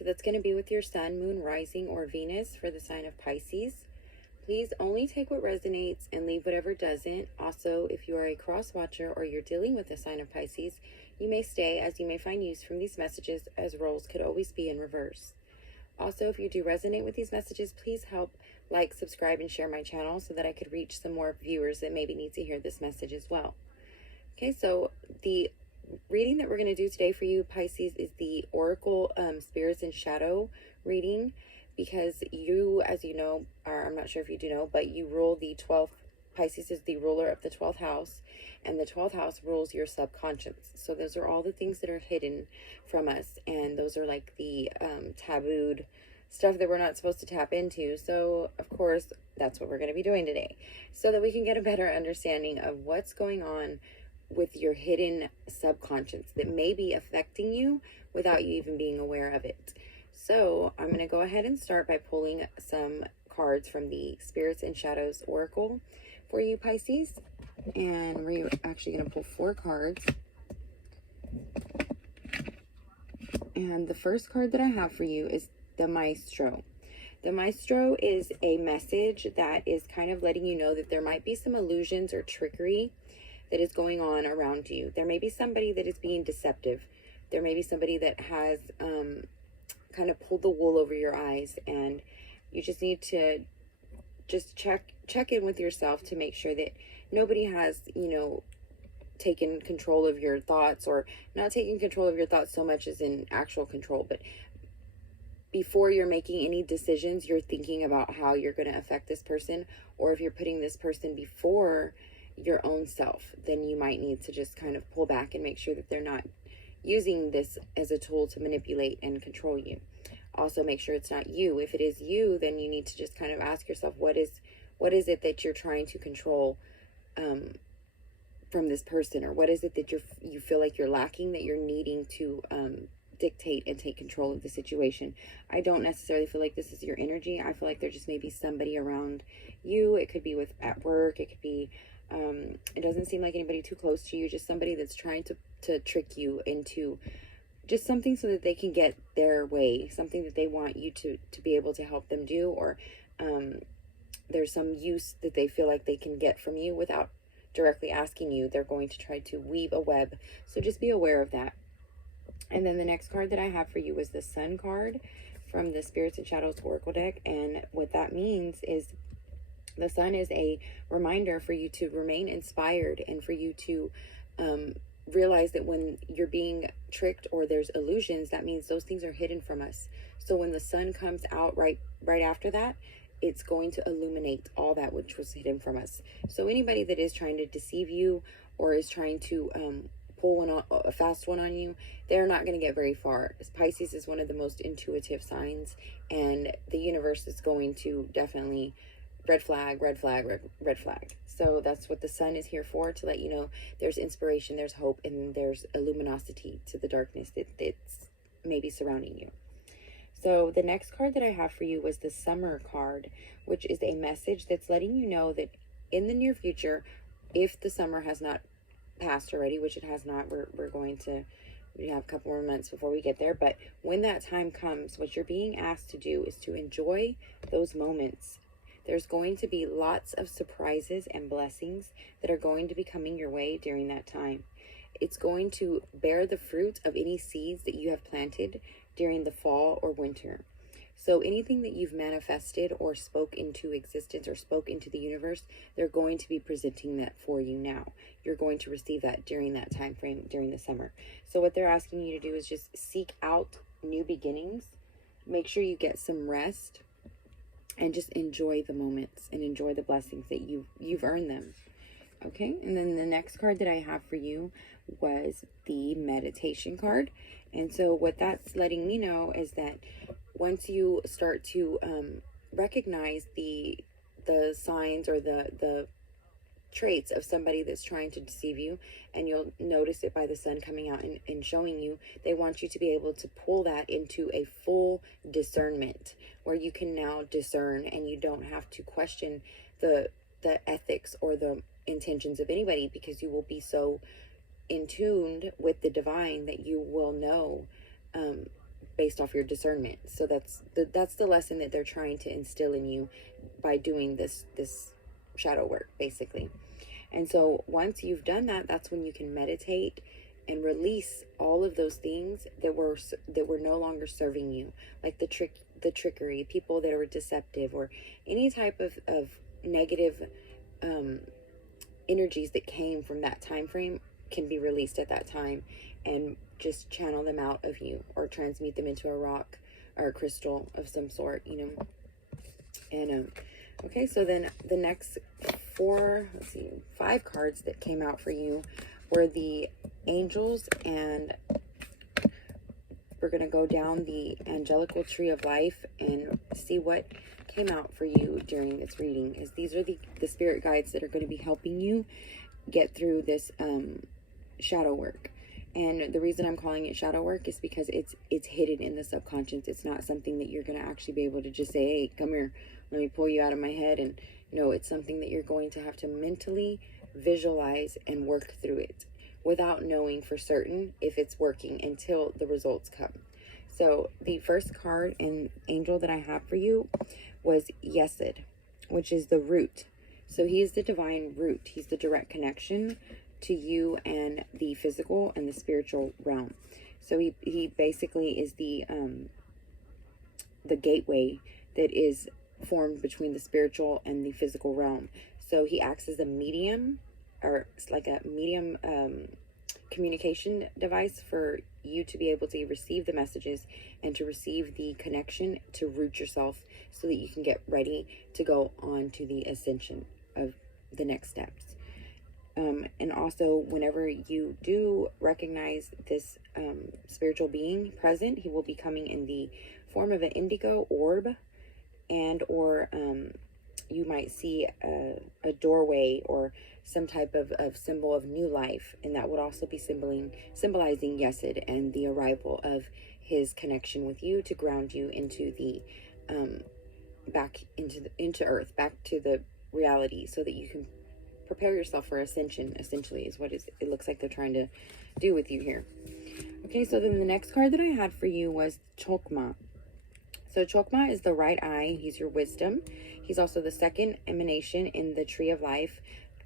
So that's going to be with your sun, moon, rising, or Venus for the sign of Pisces. Please only take what resonates and leave whatever doesn't. Also, if you are a cross watcher or you're dealing with the sign of Pisces, you may stay, as you may find use from these messages, as roles could always be in reverse. Also, if you do resonate with these messages, please help like, subscribe, and share my channel so that I could reach some more viewers that maybe need to hear this message as well. Okay, so the reading that we're going to do today for you, Pisces, is the Oracle Spirits and Shadow reading, because you, as you know, or I'm not sure if you do know, but you rule the 12th. Pisces is the ruler of the 12th house, and the 12th house rules your subconscious. So those are all the things that are hidden from us, and those are like the tabooed stuff that we're not supposed to tap into. So of course, that's what we're going to be doing today, so that we can get a better understanding of what's going on with your hidden subconscious that may be affecting you without you even being aware of it. So I'm going to go ahead and start by pulling some cards from the Spirits and Shadows Oracle for you, Pisces. And we're actually going to pull 4 cards. And the first card that I have for you is the Maestro. The Maestro is a message that is kind of letting you know that there might be some illusions or trickery that is going on around you. There may be somebody that is being deceptive. There may be somebody that has kind of pulled the wool over your eyes, and you just need to just check in with yourself to make sure that nobody has, taken control of your thoughts, or not taking control of your thoughts so much as in actual control, but before you're making any decisions, you're thinking about how you're going to affect this person, or if you're putting this person before your own self, then you might need to just kind of pull back and make sure that they're not using this as a tool to manipulate and control you. Also, make sure it's not you. If it is you, then you need to just kind of ask yourself, what is it that you're trying to control from this person, or what is it that you feel like you're lacking, that you're needing to dictate and take control of the situation. I don't necessarily feel like this is your energy. I feel like there just may be somebody around you. It could be at work. It could be it doesn't seem like anybody too close to you, just somebody that's trying to trick you into just something so that they can get their way, something that they want you to be able to help them do, or there's some use that they feel like they can get from you without directly asking you. They're going to try to weave a web, so just be aware of that. And then the next card that I have for you is the Sun card from the Spirits and Shadows Oracle deck, and what that means is the Sun is a reminder for you to remain inspired, and for you to realize that when you're being tricked or there's illusions, that means those things are hidden from us. So when the sun comes out right after that, it's going to illuminate all that which was hidden from us. So anybody that is trying to deceive you, or is trying to pull a fast one on you, they're not going to get very far. Pisces is one of the most intuitive signs, and the universe is going to definitely red flag, red flag, red flag. So that's what the sun is here for, to let you know there's inspiration, there's hope, and there's a luminosity to the darkness that's maybe surrounding you. So the next card that I have for you was the Summer card, which is a message that's letting you know that in the near future, if the summer has not passed already, which it has not, we have a couple more months before we get there, but when that time comes, what you're being asked to do is to enjoy those moments. There's going to be lots of surprises and blessings that are going to be coming your way during that time. It's going to bear the fruit of any seeds that you have planted during the fall or winter. So anything that you've manifested or spoke into existence or spoke into the universe, they're going to be presenting that for you now. You're going to receive that during that time frame, during the summer. So what they're asking you to do is just seek out new beginnings. Make sure you get some rest, and just enjoy the moments and enjoy the blessings that you've earned them. Okay, and then the next card that I have for you was the Meditation card. And so what that's letting me know is that once you start to recognize the signs or the traits of somebody that's trying to deceive you, and you'll notice it by the sun coming out and showing you, they want you to be able to pull that into a full discernment, where you can now discern and you don't have to question the ethics or the intentions of anybody, because you will be so in tuned with the divine that you will know based off your discernment. So that's the lesson that they're trying to instill in you by doing this shadow work, basically. And so once you've done that, that's when you can meditate and release all of those things that were no longer serving you, like the trickery, people that were deceptive, or any type of negative energies that came from that time frame can be released at that time, and just channel them out of you or transmute them into a rock or a crystal of some sort, you know. And okay, so then the next five cards that came out for you were the angels, and we're going to go down the angelical tree of life and see what came out for you during this reading. Is these are the spirit guides that are going to be helping you get through this shadow work. And the reason I'm calling it shadow work is because it's hidden in the subconscious. It's not something that you're going to actually be able to just say, hey, come here, let me pull you out of my head. And no, it's something that you're going to have to mentally visualize and work through it without knowing for certain if it's working until the results come. So the first card and angel that I have for you was Yesod, which is the root. So he is the divine root. He's the direct connection to you and the physical and the spiritual realm. So he basically is the gateway that is formed between the spiritual and the physical realm. So he acts as a medium, or it's like a medium communication device for you to be able to receive the messages and to receive the connection to root yourself so that you can get ready to go on to the ascension of the next steps. And also, whenever you do recognize this spiritual being present, he will be coming in the form of an indigo orb, and or you might see a doorway or some type of symbol of new life, and that would also be symbolizing Yesod and the arrival of his connection with you to ground you into the back into earth, back to the reality, so that you can prepare yourself for ascension, essentially, is what it looks like they're trying to do with you here. Okay, so then the next card that I had for you was Chokmah. So Chokmah is the right eye. He's your wisdom. He's also the second emanation in the tree of life,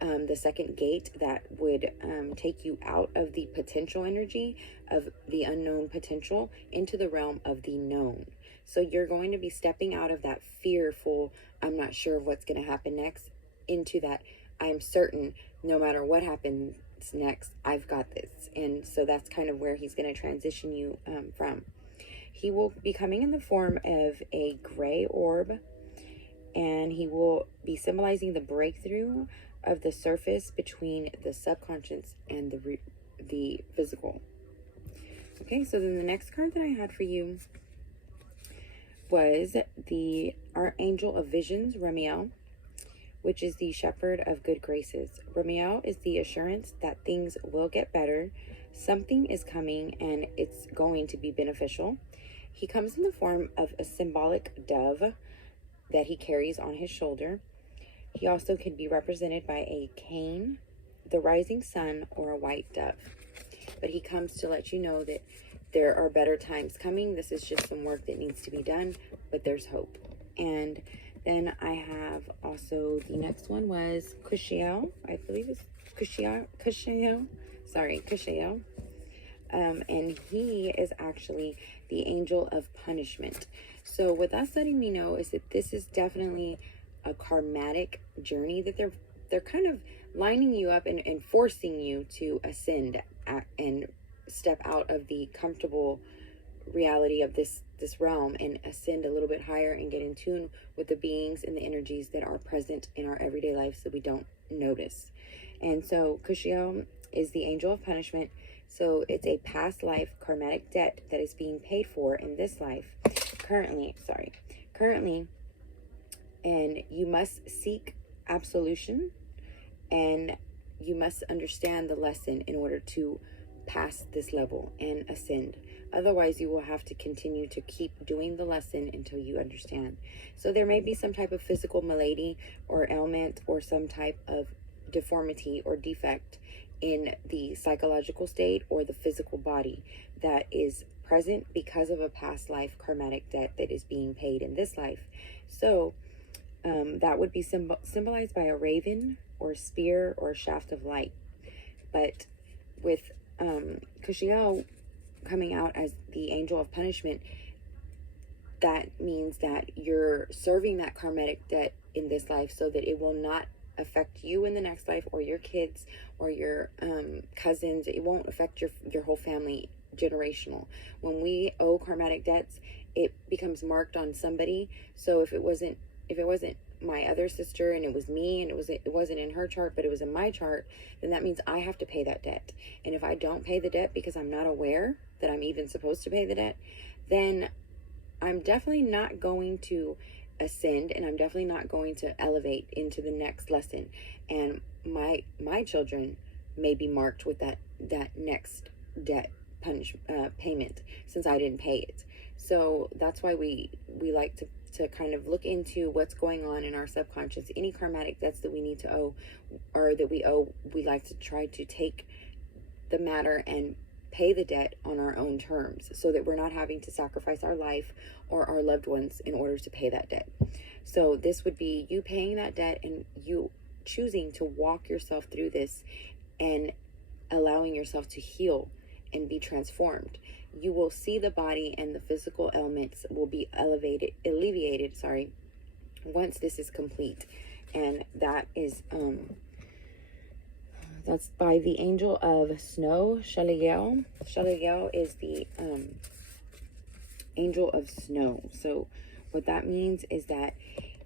the second gate that would take you out of the potential energy of the unknown potential into the realm of the known. So you're going to be stepping out of that fearful, I'm not sure of what's going to happen next, into that I am certain no matter what happens next, I've got this. And so that's kind of where he's going to transition you from. He will be coming in the form of a gray orb, and he will be symbolizing the breakthrough of the surface between the subconscious and the physical. Okay, so then the next card that I had for you was the Archangel of Visions, Ramiel, which is the shepherd of good graces. Ramiel is the assurance that things will get better. Something is coming and it's going to be beneficial. He comes in the form of a symbolic dove that he carries on his shoulder. He also can be represented by a cane, the rising sun, or a white dove. But he comes to let you know that there are better times coming. This is just some work that needs to be done, but there's hope. And then I have also, the next one was Kushiel. I believe it's Kushiel. Sorry, Kushiel. And he is actually the angel of punishment. So what that's letting me know is that this is definitely a karmatic journey that they're kind of lining you up and forcing you to ascend and step out of the comfortable reality of this realm and ascend a little bit higher and get in tune with the beings and the energies that are present in our everyday life so we don't notice. And so Kushiel is the angel of punishment. So it's a past life karmatic debt that is being paid for in this life currently, and you must seek absolution, and you must understand the lesson in order to pass this level and ascend. Otherwise, you will have to continue to keep doing the lesson until you understand. So there may be some type of physical malady or ailment or some type of deformity or defect in the psychological state or the physical body that is present because of a past life karmatic debt that is being paid in this life. So that would be symbolized by a raven or a spear or a shaft of light. But with Kushiel coming out as the angel of punishment, that means that you're serving that karmatic debt in this life so that it will not affect you in the next life, or your kids, or your cousins. It won't affect your whole family generational. When we owe karmatic debts, it becomes marked on somebody. So if it wasn't my other sister and it was me, and it wasn't in her chart but it was in my chart, then that means I have to pay that debt. And if I don't pay the debt because I'm not aware that I'm even supposed to pay the debt, then I'm definitely not going to ascend, and I'm definitely not going to elevate into the next lesson. And my children may be marked with that next debt payment, since I didn't pay it. So that's why we like to kind of look into what's going on in our subconscious. Any karmatic debts that we need to owe, or that we owe, we like to try to take the matter and pay the debt on our own terms, so that we're not having to sacrifice our life or our loved ones in order to pay that debt. So this would be you paying that debt, and you choosing to walk yourself through this and allowing yourself to heal and be transformed. You will see the body and the physical ailments will be alleviated, once this is complete. And that is that's by the angel of snow, Shaliel. Shaliel is the angel of snow. So what that means is that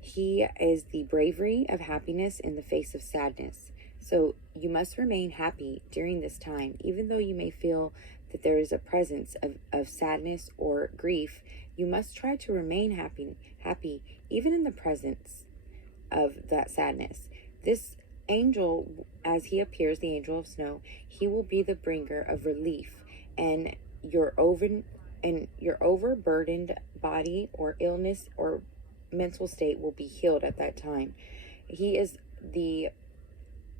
he is the bravery of happiness in the face of sadness. So you must remain happy during this time, even though you may feel that there is a presence of sadness or grief. You must try to remain happy even in the presence of that sadness. This angel, as he appears, the angel of snow, he will be the bringer of relief, and your overburdened body or illness or mental state will be healed at that time. He is the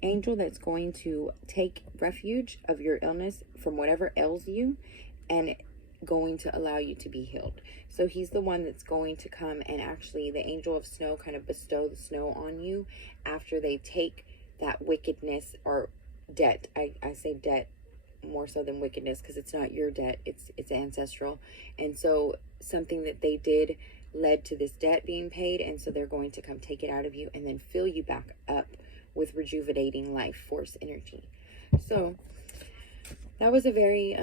angel that's going to take refuge of your illness from whatever ails you, and going to allow you to be healed. So he's the one that's going to come and actually, the angel of snow, kind of bestow the snow on you after they take that wickedness or debt. I say debt more so than wickedness, because it's not your debt, it's ancestral. And so something that they did led to this debt being paid, and so they're going to come take it out of you and then fill you back up with rejuvenating life force energy. So that was a very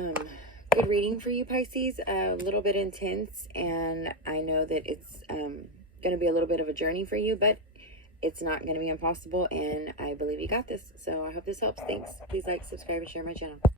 good reading for you, Pisces. A little bit intense, and I know that it's going to be a little bit of a journey for you, but it's not going to be impossible, and I believe you got this. So I hope this helps. Thanks. Please like, subscribe, and share my channel.